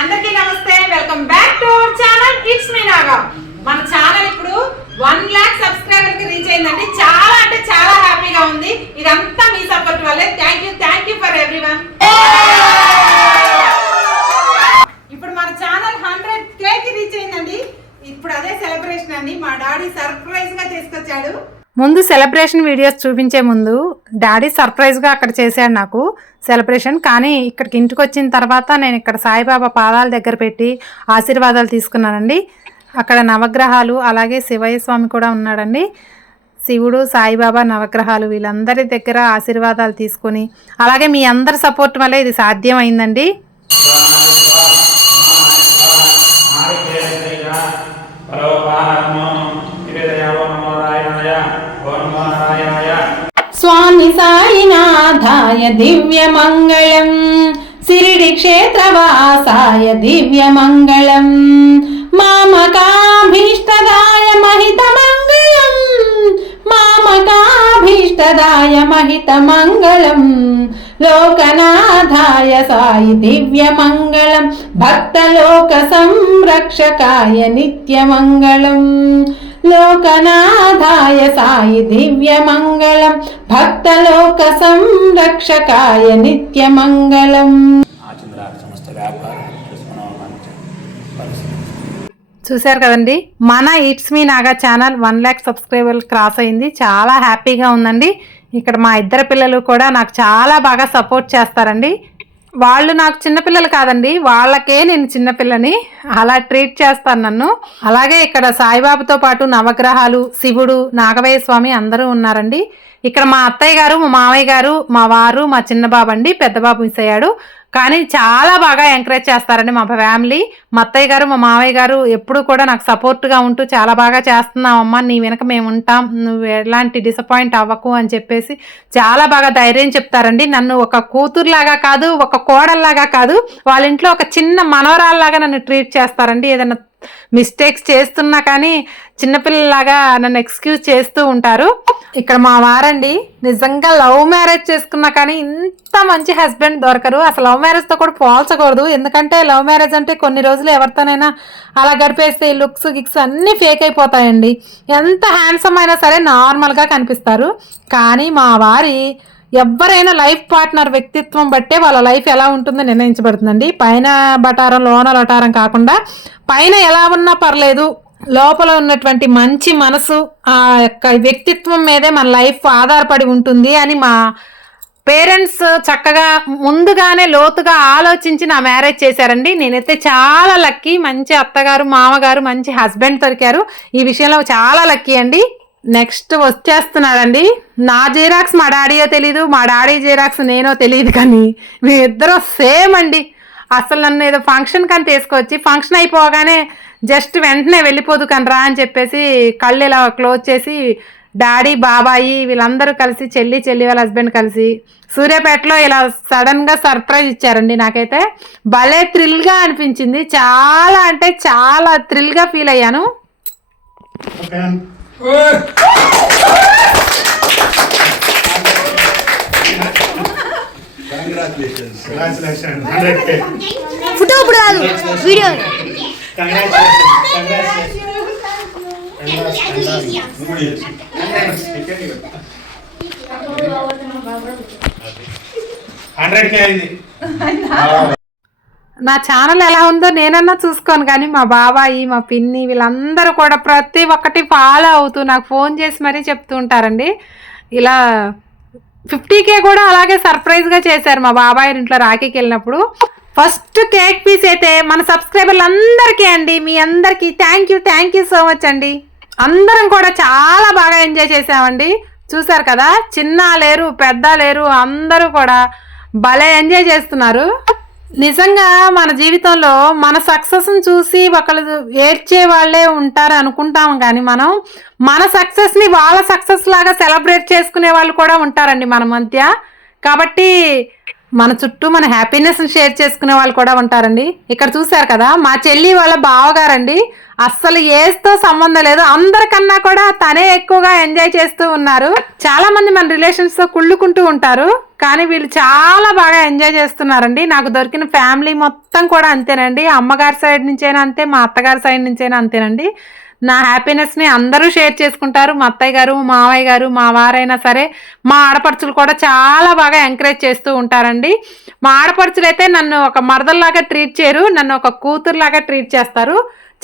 అందరికీ నమస్తే welcome back to our channel it's me Naga మన ఛానల్ ఇప్పుడు వన్ లాక్ సబ్స్క్రైబర్కి రీచ్ అయిందండి. చాలా అంటే చాలా హ్యాపీగా ఉంది. ఇదంతా మీ సపోర్ట్ వల్లే. Thank you thank you for everyone ఇప్పుడు మన ఛానల్ హండ్రెడ్ కే కి రీచ్ అయిందండి. ఇప్పుడు అదే సెలబ్రేషన్ అండి. మా డాడీ సర్ప్రైజ్గా తీసుకొచ్చాడు. ముందు సెలబ్రేషన్ వీడియోస్ చూపించే ముందు డాడీ సర్ప్రైజ్గా అక్కడ చేశాడు నాకు సెలబ్రేషన్ కానీ ఇక్కడికి ఇంటికి వచ్చిన తర్వాత నేను ఇక్కడ సాయిబాబా పాదాల దగ్గర పెట్టి ఆశీర్వాదాలు తీసుకున్నానండి అక్కడ నవగ్రహాలు అలాగే శివయ్య స్వామి కూడా ఉన్నాడండి శివుడు సాయిబాబా నవగ్రహాలు వీళ్ళందరి దగ్గర ఆశీర్వాదాలు తీసుకొని అలాగే మీ అందరి సపోర్ట్ వల్ల ఇది సాధ్యమైందండి అయిందండి స్వామి సాయినాథాయ దివ్యమంగళం. సిరిడి క్షేత్రవాసాయ దివ్యమంగళం. మామకాభీష్టదాయ మహితమంగళం. మామకాభీష్టదాయ మహితమంగళం. లోకనాథాయ సాయి దివ్యమంగళం. భక్తలోక సంరక్షకాయ నిత్యమంగళం. లోకనా సాయి దివ్యమంగళం భక్తలోక సంరక్షకాయ నిత్యమంగళం. చూశారు కదండి మన it's me Naga channel one lakh సబ్స్క్రైబర్లు క్రాస్ అయింది చాలా హ్యాపీగా ఉందండి. ఇక్కడ మా ఇద్దరు పిల్లలు కూడా నాకు చాలా బాగా సపోర్ట్ చేస్తారండి. వాళ్ళు నాకు చిన్నపిల్లలు కాదండి వాళ్ళకే నేను చిన్నపిల్లని అలా ట్రీట్ చేస్తాను నన్ను. అలాగే ఇక్కడ సాయిబాబుతో పాటు నవగ్రహాలు శివుడు నాగవయ్య స్వామి అందరూ ఉన్నారండి. ఇక్కడ మా అత్తయ్య గారు మా మామయ్య గారు మా వారు మా చిన్న బాబండి అండి పెద్ద బాబు మిస్ అయ్యాడు. కానీ చాలా బాగా ఎంకరేజ్ చేస్తారండి మా ఫ్యామిలీ మా అత్తయ్య గారు మా మామయ్య గారు ఎప్పుడు కూడా నాకు సపోర్ట్గా ఉంటూ చాలా బాగా చేస్తున్నావు అమ్మ నీ వెనక మేము ఉంటాం నువ్వు ఎలాంటి డిసప్పాయింట్ అవ్వకు అని చెప్పేసి చాలా బాగా ధైర్యం చెప్తారండి. నన్ను ఒక కూతురులాగా కాదు ఒక కోడల్లాగా కాదు వాళ్ళ ఇంట్లో ఒక చిన్న మనవరాల్లాగా నన్ను ట్రీట్ చేస్తారండి. ఏదైనా మిస్టేక్స్ చేస్తున్నా కానీ చిన్నపిల్లలాగా నన్ను ఎక్స్క్యూజ్ చేస్తూ ఉంటారు. ఇక్కడ మా వారండి నిజంగా లవ్ మ్యారేజ్ చేసుకున్నా కానీ ఇంత మంచి హస్బెండ్ దొరకరు. అసలు లవ్ మ్యారేజ్తో కూడా పోల్చకూడదు. ఎందుకంటే లవ్ మ్యారేజ్ అంటే కొన్ని రోజులు ఎవరితోనైనా అలా గడిపేస్తే లుక్స్ గిక్స్ అన్నీ ఫేక్ అయిపోతాయండి. ఎంత హ్యాండ్సమ్ అయినా సరే నార్మల్గా కనిపిస్తారు. కానీ మా వారి ఎవరైనా లైఫ్ పార్ట్నర్ వ్యక్తిత్వం బట్టే వాళ్ళ లైఫ్ ఎలా ఉంటుందో నిర్ణయించబడుతుందండి. పైన బటారం లోన లటారం కాకుండా పైన ఎలా ఉన్నా పర్లేదు లోపల ఉన్నటువంటి మంచి మనసు ఆ యొక్క వ్యక్తిత్వం మీదే మన లైఫ్ ఆధారపడి ఉంటుంది అని మా పేరెంట్స్ చక్కగా ముందుగానే లోతుగా ఆలోచించి నా మ్యారేజ్ చేశారండి. నేనైతే చాలా లక్కీ మంచి అత్తగారు మామగారు మంచి హస్బెండ్ దొరికారు. ఈ విషయంలో చాలా లక్కీ అండి. నెక్స్ట్ వచ్చేస్తున్నాడండి నా జీరాక్స్ మా డాడీయో తెలీదు మా డాడీ జీరాక్స్ నేనో తెలియదు కానీ మీ ఇద్దరు సేమ్ అండి. అసలు నన్ను ఏదో ఫంక్షన్ కానీ తీసుకొచ్చి ఫంక్షన్ అయిపోగానే జస్ట్ వెంటనే వెళ్ళిపోదు కానీ రా అని చెప్పేసి కళ్ళు ఇలా క్లోజ్ చేసి డాడీ బాబాయి వీళ్ళందరూ కలిసి చెల్లి చెల్లి వాళ్ళ హస్బెండ్ కలిసి సూర్యాపేటలో ఇలా సడన్గా సర్ప్రైజ్ ఇచ్చారండి నాకైతే. భలే థ్రిల్గా అనిపించింది. చాలా అంటే చాలా థ్రిల్గా ఫీల్ అయ్యాను. ఫోటో ఇప్పుడు కాదు వీడియో. హండ్రెడ్ కే అయింది నా ఛానల్ ఎలా ఉందో నేనన్నా చూసుకోను కానీ మా బాబాయి మా పిన్ని వీళ్ళందరూ కూడా ప్రతి ఒక్కటి ఫాలో అవుతూ నాకు ఫోన్ చేసి మరీ చెప్తూ ఉంటారండి. ఇలా ఫిఫ్టీ కే కూడా అలాగే సర్ప్రైజ్గా చేశారు మా బాబాయ్ ఇంట్లో రాఖీకి వెళ్ళినప్పుడు. ఫస్ట్ కేక్ పీస్ అయితే మన సబ్స్క్రైబర్లు అందరికీ అండి మీ అందరికీ thank you thank you so much అండి. అందరం కూడా చాలా బాగా ఎంజాయ్ చేసామండి చూసారు కదా చిన్న లేరు పెద్ద లేరు అందరూ కూడా భలే ఎంజాయ్ చేస్తున్నారు. నిజంగా మన జీవితంలో మన సక్సెస్ని చూసి ఒకళ్ళు ఏడ్చే వాళ్ళే ఉంటారు అనుకుంటాం కానీ మనం మన సక్సెస్ని వాళ్ళ సక్సెస్ లాగా సెలబ్రేట్ చేసుకునే వాళ్ళు కూడా ఉంటారండి మన మధ్య. కాబట్టి మన చుట్టూ మన హ్యాపీనెస్ని షేర్ చేసుకునే వాళ్ళు కూడా ఉంటారండి. ఇక్కడ చూశారు కదా మా చెల్లి వాళ్ళ బావగారండి అస్సలు ఏస్తో సంబంధం లేదు. అందరికన్నా కూడా తనే ఎక్కువగా ఎంజాయ్ చేస్తూ ఉన్నారు. చాలా మంది మన రిలేషన్స్తో కుళ్ళుకుంటూ ఉంటారు. కానీ వీళ్ళు చాలా బాగా ఎంజాయ్ చేస్తున్నారండి. నాకు దొరికిన ఫ్యామిలీ మొత్తం కూడా అంతేనండి. అమ్మగారి సైడ్ నుంచైనా అంతే మా అత్తగారి సైడ్ నుంచైనా అంతేనండి. నా హ్యాపీనెస్ని అందరూ షేర్ చేసుకుంటారు. మా అత్తయ్య గారు మావయ్య గారు మా వారైనా సరే మా ఆడపడుచులు కూడా చాలా బాగా ఎంకరేజ్ చేస్తూ ఉంటారండి. మా ఆడపడుచులు అయితే నన్ను ఒక మరదల్లాగా ట్రీట్ చేయరు. నన్ను ఒక కూతురులాగా ట్రీట్ చేస్తారు.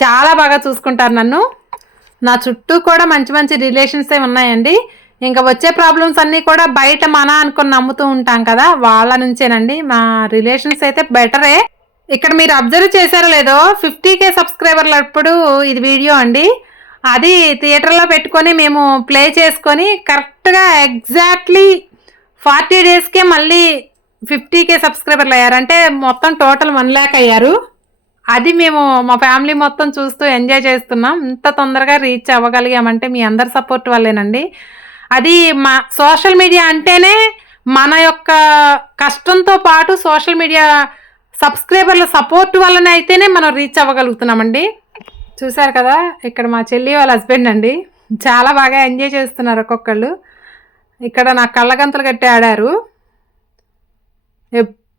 చాలా బాగా చూసుకుంటారు నన్ను. నా చుట్టూ కూడా మంచి మంచి రిలేషన్సే ఉన్నాయండి. ఇంకా వచ్చే ప్రాబ్లమ్స్ అన్నీ కూడా బయట మన అనుకుని నమ్ముతూ ఉంటాం కదా వాళ్ళ నుంచేనండి. మా రిలేషన్స్ అయితే బెటరే ఇక్కడ మీరు అబ్జర్వ్ చేశారో లేదో ఫిఫ్టీ కే సబ్స్క్రైబర్లు అప్పుడు ఇది వీడియో అండి. అది థియేటర్లో పెట్టుకొని మేము ప్లే చేసుకొని కరెక్ట్గా ఎగ్జాక్ట్లీ ఫార్టీ డేస్కే మళ్ళీ ఫిఫ్టీ కే సబ్స్క్రైబర్లు అయ్యారు. అంటే మొత్తం టోటల్ వన్ ల్యాక్ అయ్యారు. అది మేము మా ఫ్యామిలీ మొత్తం చూస్తూ ఎంజాయ్ చేస్తున్నాం. ఇంత తొందరగా రీచ్ అవ్వగలిగామంటే మీ అందరి సపోర్ట్ వల్లేనండి. అది మా సోషల్ మీడియా అంటేనే మన యొక్క కష్టంతో పాటు సోషల్ మీడియా సబ్స్క్రైబర్ల సపోర్ట్ వల్లనే అయితేనే మనం రీచ్ అవ్వగలుగుతున్నామండి. చూశారు కదా ఇక్కడ మా చెల్లి వాళ్ళ హస్బెండ్ అండి. చాలా బాగా ఎంజాయ్ చేస్తున్నారు ఒక్కొక్కళ్ళు. ఇక్కడ నా కళ్ళగంతలు కట్టి ఆడారు.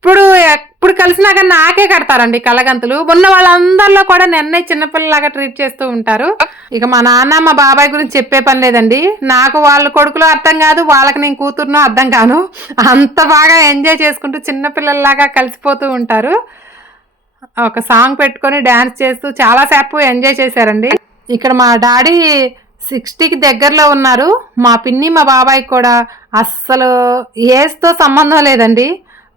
ఎప్పుడు ఎప్పుడు కలిసినా కానీ నాకే కడతారండి కళ్ళగంతులు ఉన్న వాళ్ళందరిలో కూడా నన్నే చిన్నపిల్లలాగా ట్రీట్ చేస్తూ ఉంటారు. ఇక మా నాన్న మా బాబాయ్ గురించి చెప్పే పని లేదండి. నాకు వాళ్ళ కొడుకులో అర్థం కాదు వాళ్ళకి నేను కూతురునో అర్థం కాను. అంత బాగా ఎంజాయ్ చేసుకుంటూ చిన్నపిల్లల్లాగా కలిసిపోతూ ఉంటారు. ఒక సాంగ్ పెట్టుకొని డ్యాన్స్ చేస్తూ చాలాసేపు ఎంజాయ్ చేశారండి. ఇక్కడ మా డాడీ సిక్స్టీకి దగ్గరలో ఉన్నారు. మా పిన్ని మా బాబాయ్ కూడా అస్సలు ఏజ్తో సంబంధం లేదండి.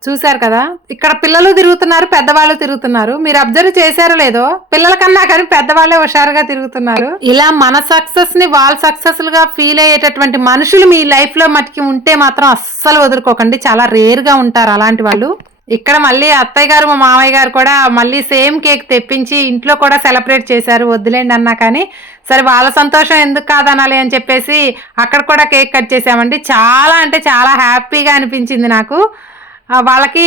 చూశారు కదా? ఇక్కడ పిల్లలు తిరుగుతున్నారు పెద్దవాళ్ళు తిరుగుతున్నారు. మీరు అబ్జర్వ్ చేశారో లేదో? పిల్లల కన్నా కానీ పెద్దవాళ్ళే హుషారుగా తిరుగుతున్నారు. ఇలా మన సక్సెస్ని వాళ్ళ సక్సెస్గా ఫీల్ అయ్యేటటువంటి మనుషులు మీ లైఫ్లో మటుకి ఉంటే మాత్రం అస్సలు వదులుకోకండి. చాలా రేర్గా ఉంటారు అలాంటి వాళ్ళు. ఇక్కడ మళ్ళీ అత్తయ్య గారు మా మామయ్య గారు కూడా మళ్ళీ సేమ్ కేక్ తెప్పించి ఇంట్లో కూడా సెలబ్రేట్ చేశారు. వద్దులేండి అన్నా కానీ సరే వాళ్ళ సంతోషం ఎందుకు కాదనాలి అని చెప్పేసి అక్కడ కూడా కేక్ కట్ చేసామండి చాలా అంటే చాలా హ్యాపీగా అనిపించింది నాకు. వాళ్ళకి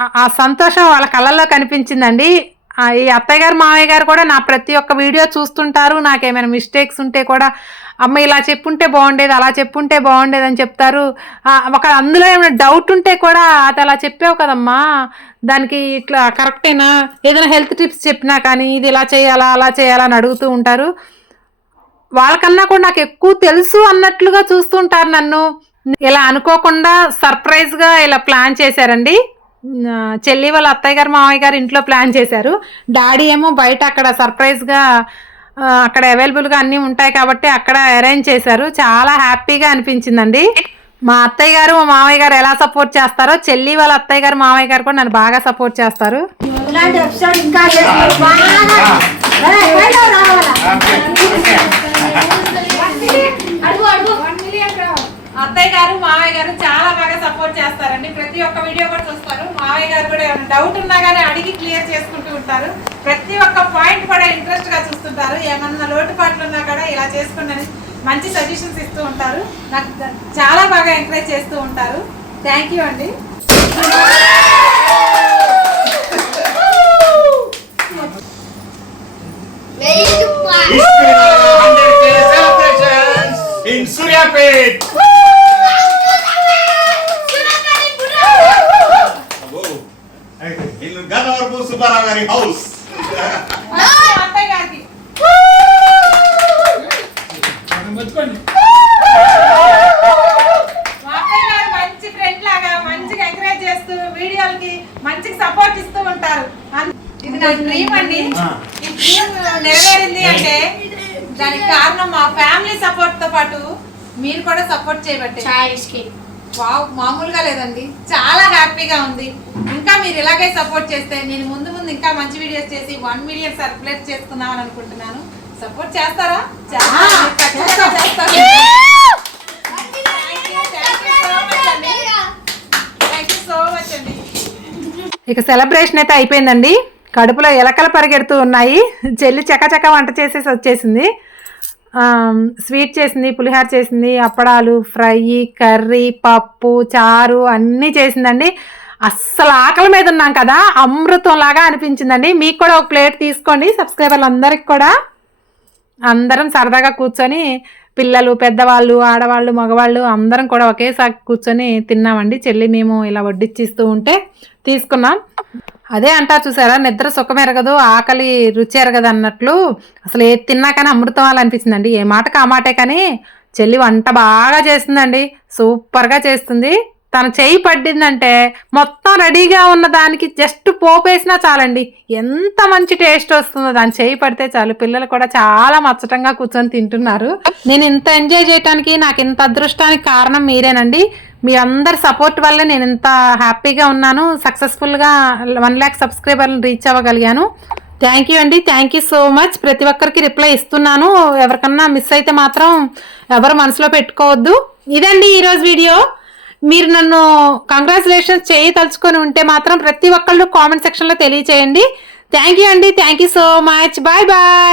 ఆ- సంతోషం వాళ్ళ కళ్ళల్లో కనిపించిందండి. ఈ అత్తయ్య గారు మామయ్య గారు కూడా నా ప్రతి ఒక్క వీడియో చూస్తుంటారు. నాకేమైనా మిస్టేక్స్ ఉంటే కూడా అమ్మ ఇలా చెప్పుంటే బాగుండేది అలా చెప్పుంటే బాగుండేది అని చెప్తారు. ఒక అందులో ఏమైనా డౌట్ ఉంటే కూడా అది అలా చెప్పావు కదమ్మా. దానికి ఇట్లా కరెక్టేనా ఏదైనా హెల్త్ టిప్స్ చెప్పినా కానీ ఇది ఇలా చేయాలా అలా చేయాలా అని అడుగుతూ ఉంటారు. వాళ్ళకన్నా కూడా నాకు ఎక్కువ తెలుసు అన్నట్లుగా చూస్తుంటారు నన్ను. ఇలా అనుకోకుండా సర్ప్రైజ్గా ఇలా ప్లాన్ చేశారండి. చెల్లి వాళ్ళ అత్తయ్య గారు మామయ్య గారు ఇంట్లో ప్లాన్ చేశారు. డాడీ ఏమో బయట అక్కడ సర్ప్రైజ్గా అక్కడ అవైలబుల్గా అన్నీ ఉంటాయి కాబట్టి అక్కడ అరేంజ్ చేశారు. చాలా హ్యాపీగా అనిపించిందండి. మా అత్తయ్య గారు మా మామయ్య గారు ఎలా సపోర్ట్ చేస్తారో చెల్లి వాళ్ళ అత్తయ్య గారు మామయ్య గారు కూడా నన్ను బాగా సపోర్ట్ చేస్తారు. ఇలాంటి ఎపిసోడ్ ఇంకా చేస్తారు. బాగా ఏయ్, బయట రావాలా? అడుగు అడుగు అత్తయ్య గారు మావయ్య గారు చాలా బాగా సపోర్ట్ చేస్తారండి ప్రతి ఒక్క వీడియో కూడా చూస్తారు మావయ్య గారు కూడా ఏమైనా డౌట్ ఉన్నా కానీ అడిగి క్లియర్ చేసుకుంటూ ఉంటారు. ప్రతి ఒక్క పాయింట్ కూడా ఇంట్రెస్ట్గా చూస్తుంటారు. ఏమన్నా లోటుపాట్లు ఉన్నా కూడా ఇలా చేసుకోండి అని మంచి సజెషన్స్ ఇస్తూ ఉంటారు. నాకు చాలా బాగా ఎంకరేజ్ చేస్తూ ఉంటారు. థ్యాంక్ యూ అండి. In Suryapet. గారి హౌస్. అత్తయ్య గారికి మా అత్తయ్య గారు మంచి ఫ్రెండ్ లాగా మంచిగా ఎంకరేజ్ చేస్తూ వీడియోలకి మంచిగా సపోర్ట్ ఇస్తూ ఉంటారు. అన్- ఇది నా డ్రీమ్ అండి. ఈ డ్రీమ్ నెరవేరింది అంటే దానికి కారణం మా ఫ్యామిలీ సపోర్ట్తో పాటు మీరు కూడా సపోర్ట్ చేయబట్టే. వావ్ మామూలుగా లేదండి. చాలా హ్యాపీగా ఉంది. ఇంకా మీరు ఇలాగే సపోర్ట్ చేస్తే నేను ముందు ముందు ఇంకా మంచి వీడియోస్ చేసి వన్ మిలియన్ సర్క్యులేట్ చేసుకుందామని అనుకుంటున్నాను. సపోర్ట్ చేస్తారా. ఇక సెలబ్రేషన్ అయితే అయిపోయిందండి. కడుపులో ఎలకలు పరిగెడుతూ ఉన్నాయి. చెల్లి చకచక వంట చేసేసి వచ్చేసింది. స్వీట్ చేసింది పులిహార చేసింది అప్పడాలు ఫ్రై కర్రీ పప్పు చారు అన్నీ చేసిందండి. అస్సలు ఆకలి మీద ఉన్నాం కదా అమృతం లాగా అనిపించిందండి. మీకు కూడా ఒక ప్లేట్ తీసుకోండి సబ్స్క్రైబర్లు అందరికి కూడా. అందరం సరదాగా కూర్చొని పిల్లలు పెద్దవాళ్ళు ఆడవాళ్ళు మగవాళ్ళు అందరం కూడా ఒకేసారి కూర్చొని తిన్నామండి. చెల్లి మేము ఇలా వడ్డిచ్చిస్తూ ఉంటే తీసుకున్నాం. అదే అంటారు చూసారా నిద్ర సుఖం ఎరగదు ఆకలి రుచి ఎరగదు అన్నట్లు అసలు ఏది తిన్నా కానీ అమృతం అలా అనిపించిందండి. ఏ మాటకు ఆ మాటే కానీ చెల్లి వంట బాగా చేస్తుందండి. సూపర్గా చేస్తుంది. తన చేయి పడిందంటే మొత్తం రెడీగా ఉన్న దానికి జస్ట్ పోపేసినా చాలండి. ఎంత మంచి టేస్ట్ వస్తుందో దాని చేయి పడితే చాలు. పిల్లలు కూడా చాలా మచ్చటంగా కూర్చొని తింటున్నారు. నేను ఇంత ఎంజాయ్ చేయడానికి నాకు ఇంత అదృష్టానికి కారణం మీరేనండి. మీ అందరి సపోర్ట్ వల్ల నేను ఇంత హ్యాపీగా ఉన్నాను. సక్సెస్ఫుల్గా వన్ ల్యాక్ సబ్స్క్రైబర్లు రీచ్ అవ్వగలిగాను. థ్యాంక్ యూ అండి. Thank you so much. ప్రతి ఒక్కరికి రిప్లై ఇస్తున్నాను. ఎవరికన్నా మిస్ అయితే మాత్రం ఎవరు మనసులో పెట్టుకోవద్దు. ఇదండి ఈరోజు వీడియో. మీరు నన్ను కంగ్రాచులేషన్స్ చేయి తలుచుకొని ఉంటే మాత్రం ప్రతి ఒక్కళ్ళు కామెంట్ సెక్షన్లో తెలియచేయండి. థ్యాంక్ యూ అండి. Thank you so much bye bye